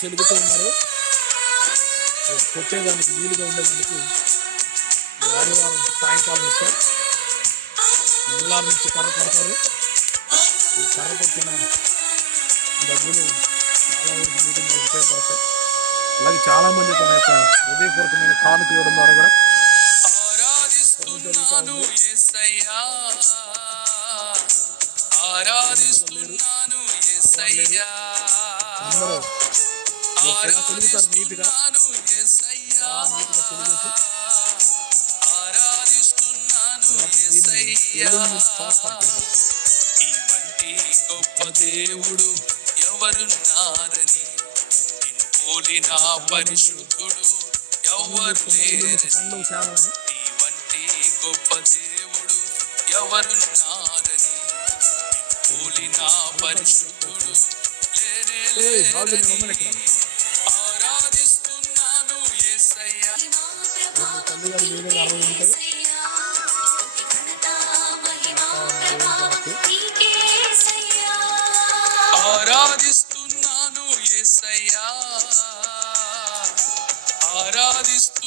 చెలుగుతూ ఉన్నారు. కొట్టేదానికి వీలుగా ఉండేదానికి ఆదివారం సాయంకాలం వచ్చారు. మంగళవారం నుంచి కర్ర కొడతారు. ఈ కర్ర కొట్టిన డబ్బులు చాలా వరకు మీటింగ్లో ఉపయోగపడతాయి. అలాగే చాలామంది తన యొక్క హృదయపూర్వకమైన కానుక ఇవ్వడం ద్వారా కూడా ఆరాధిస్తున్నాను యేసయ్యా, ఆరాధిస్తున్నాను యేసయ్యా, ఆరాధిస్తున్నాను యేసయ్యా, ఆరాధిస్తున్నాను యేసయ్యా. ఇవంటి గొప్ప దేవుడు ఎవరున్నారని, నిన్ను పోలిన పరిశుద్ధుడు ఎవరు లేరని. ఇవంటి గొప్ప దేవుడు ఎవరున్నారని, పోలిన పరిశుద్ధుడు లేనే లేరని. ఆరాధిస్తున్నాను యేసయ్యా, ఆరాధిస్తున్నాను యేసయ్యా, ఆరాధిస్తున్నాను